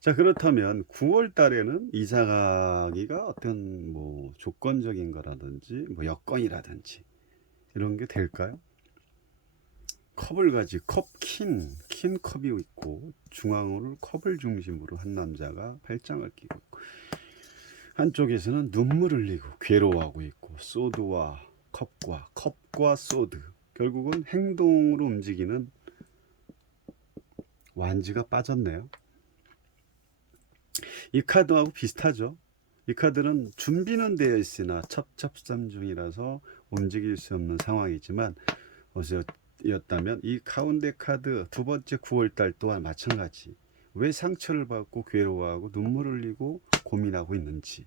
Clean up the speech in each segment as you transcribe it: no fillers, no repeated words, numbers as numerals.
자, 그렇다면 9월 달에는 이사 가기가 어떤 뭐 조건적인 거라든지 뭐 여건이라든지 이런 게 될까요? 컵을 가지 킨 컵이 있고 중앙으로 컵을 중심으로 한 남자가 팔짱을 끼고 있고 한쪽에서는 눈물을 흘리고 괴로워하고 있고 소드와 컵과 소드, 결국은 행동으로 움직이는 완지가 빠졌네요. 이 카드하고 비슷하죠. 이 카드는 준비는 되어 있으나 첩첩산중이라서 움직일 수 없는 상황이지만 어제였다면 이 가운데 카드 두 번째 9월달 또한 마찬가지. 왜 상처를 받고 괴로워하고 눈물을 흘리고 고민하고 있는지,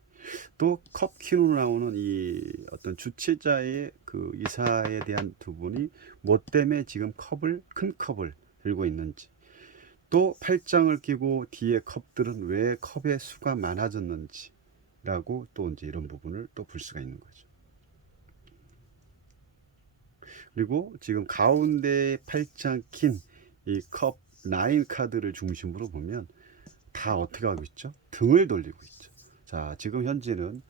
또 컵키로 나오는 이 어떤 주체자의 그 이사에 대한 두 분이 뭐 때문에 지금 큰 컵을 들고 있는지, 또 팔짱을 끼고 뒤에 컵들은 왜 컵의 수가 많아졌는지 라고 또 이제 이런 부분을 또 볼 수가 있는 거죠. 그리고 지금 가운데 팔짱 낀 이 컵 라인 카드를 중심으로 보면 다 어떻게 하고 있죠? 등을 돌리고 있죠. 자, 지금 현재는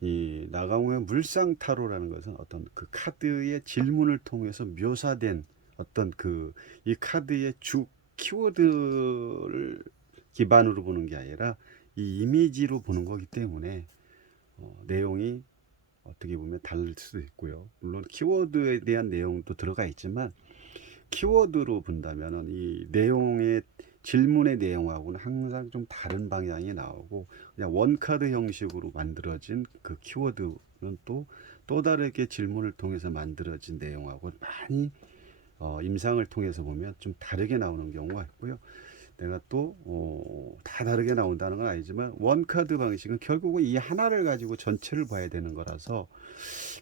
이 나강우의 물상타로라는 것은 어떤 그 카드의 질문을 통해서 묘사된 어떤 그 이 카드의 주 키워드를 기반으로 보는 게 아니라 이 이미지로 보는 거기 때문에 내용이 어떻게 보면 다를 수도 있고요. 물론 키워드에 대한 내용도 들어가 있지만 키워드로 본다면은 이 내용의 질문의 내용하고는 항상 좀 다른 방향이 나오고, 그냥 원카드 형식으로 만들어진 그 키워드는 또 다르게 질문을 통해서 만들어진 내용하고 많이 임상을 통해서 보면 좀 다르게 나오는 경우가 있고요. 내가 또 다 다르게 나온다는 건 아니지만 원카드 방식은 결국은 이 하나를 가지고 전체를 봐야 되는 거라서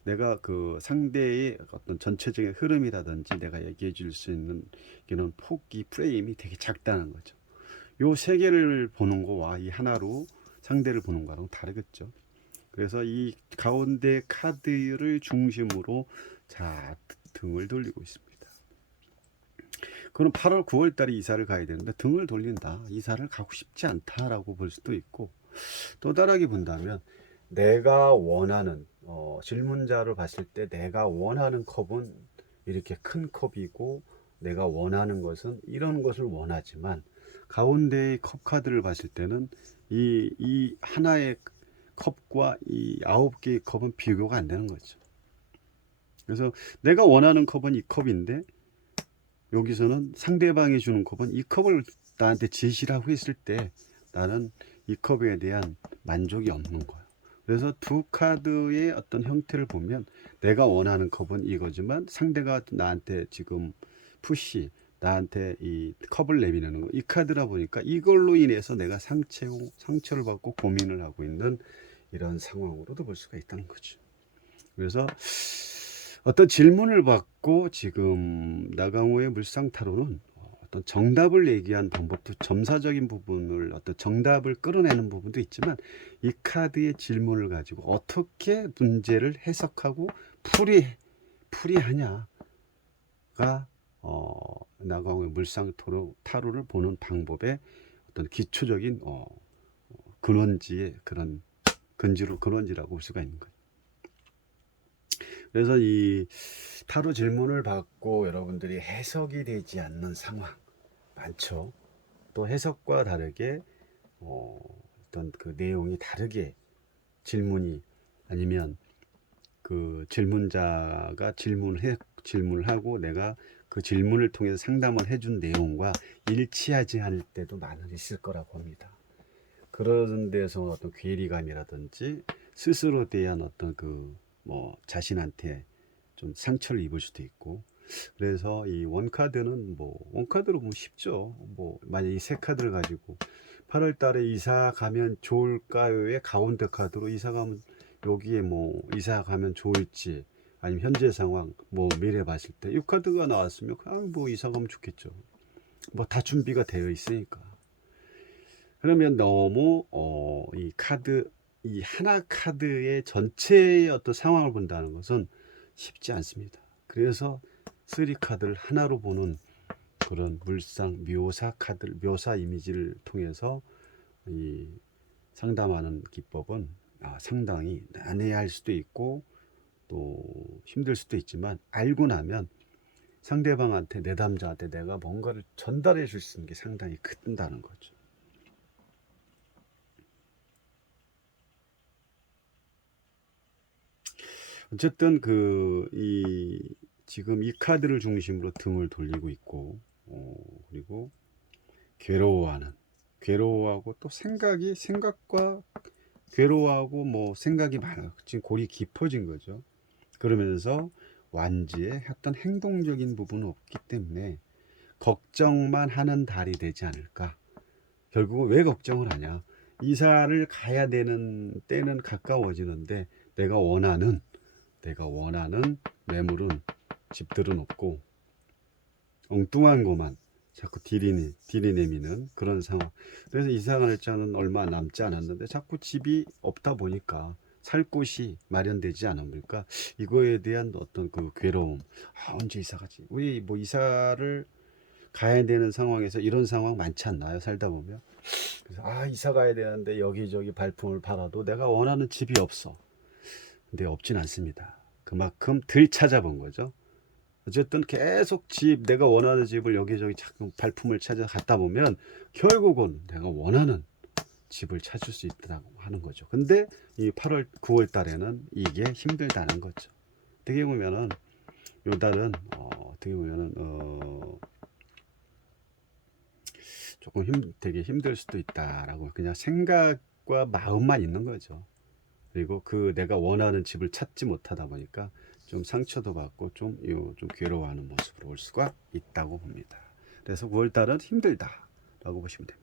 내가 그 상대의 어떤 전체적인 흐름이라든지 내가 얘기해 줄 수 있는 이런 폭이 프레임이 되게 작다는 거죠. 요 세 개를 보는 거와 이 하나로 상대를 보는 거랑 다르겠죠. 그래서 이 가운데 카드를 중심으로 자 등을 돌리고 있습니다. 그럼 8월 9월 달에 이사를 가야 되는데 등을 돌린다, 이사를 가고 싶지 않다라고 볼 수도 있고, 또 다르게 본다면 내가 원하는 질문자를 봤을 때 내가 원하는 컵은 이렇게 큰 컵이고 내가 원하는 것은 이런 것을 원하지만 가운데의 컵 카드를 봤을 때는 이 하나의 컵과 이 9개의 컵은 비교가 안 되는 거죠. 그래서 내가 원하는 컵은 이 컵인데 여기서는 상대방이 주는 컵은 이 컵을 나한테 제시를 하고 있을 때 나는 이 컵에 대한 만족이 없는 거예요. 그래서 두 카드의 어떤 형태를 보면 내가 원하는 컵은 이거지만 상대가 나한테 지금 나한테 이 컵을 내미는 거, 이 카드라 보니까 이걸로 인해서 내가 상처를 받고 고민을 하고 있는 이런 상황으로도 볼 수가 있다는 거죠. 그래서 어떤 질문을 받고 지금 나강호의 물상타로는 어떤 정답을 얘기한 방법도 점사적인 부분을 어떤 정답을 끌어내는 부분도 있지만 이 카드의 질문을 가지고 어떻게 문제를 해석하고 풀이하냐가 나강호의 물상타로를 보는 방법의 어떤 기초적인 근원지의 그런 근원지라고 볼 수가 있는 거예요. 그래서 이 타로 질문을 받고 여러분들이 해석이 되지 않는 상황 많죠. 또 해석과 다르게 어떤 그 내용이 다르게 질문이, 아니면 그 질문자가 질문을 하고 내가 그 질문을 통해서 상담을 해준 내용과 일치하지 않을 때도 많이 있을 거라고 합니다. 그런 데서 어떤 괴리감이라든지 스스로에 대한 어떤 그 뭐 자신한테 좀 상처를 입을 수도 있고, 그래서 이 원카드는 뭐 원카드로 보면 쉽죠. 뭐 만약 이 세 카드를 가지고 8월 달에 이사 가면 좋을까요의 가운데 카드로 이사 가면 여기에 뭐 이사 가면 좋을지 아니면 현재 상황 뭐 미래 봤을 때 이 카드가 나왔으면 그냥 뭐 이사 가면 좋겠죠. 뭐 다 준비가 되어 있으니까. 그러면 너무 이 하나 카드의 전체의 어떤 상황을 본다는 것은 쉽지 않습니다. 그래서 3 카드를 하나로 보는 그런 묘사 이미지를 통해서 이 상담하는 기법은 상당히 난해할 수도 있고 또 힘들 수도 있지만 알고 나면 상대방한테 내담자한테 내가 뭔가를 전달해 줄 수 있는 게 상당히 큰다는 거죠. 어쨌든 지금 이 카드를 중심으로 등을 돌리고 있고 그리고 괴로워하고 또 생각과 괴로워하고 뭐 생각이 많아 지금 골이 깊어진 거죠. 그러면서 완지에 어떤 행동적인 부분은 없기 때문에 걱정만 하는 달이 되지 않을까. 결국은 왜 걱정을 하냐, 이사를 가야 되는 때는 가까워지는데 내가 원하는 매물은 집들은 없고 엉뚱한 것만 자꾸 들이내미는 그런 상황. 그래서 이사 날짜는 얼마 남지 않았는데 자꾸 집이 없다 보니까 살 곳이 마련되지 않으니까 이거에 대한 어떤 그 괴로움. 언제 이사 가지? 우리 뭐 이사를 가야 되는 상황에서 이런 상황 많지 않나요? 살다 보면. 그래서 이사 가야 되는데 여기저기 발품을 팔아도 내가 원하는 집이 없어. 근데 없진 않습니다. 그만큼 덜 찾아본 거죠. 어쨌든 계속 내가 원하는 집을 여기저기 자꾸 발품을 찾아 갖다 보면 결국은 내가 원하는 집을 찾을 수 있다고 하는 거죠. 근데 이 8월, 9월 달에는 이게 힘들다는 거죠. 어떻게 보면은 요 달은 어떻게 보면은 조금 되게 힘들 수도 있다라고 그냥 생각과 마음만 있는 거죠. 그리고 내가 원하는 집을 찾지 못하다 보니까 좀 상처도 받고 좀 괴로워하는 모습으로 올 수가 있다고 봅니다. 그래서 9월 달은 힘들다라고 보시면 됩니다.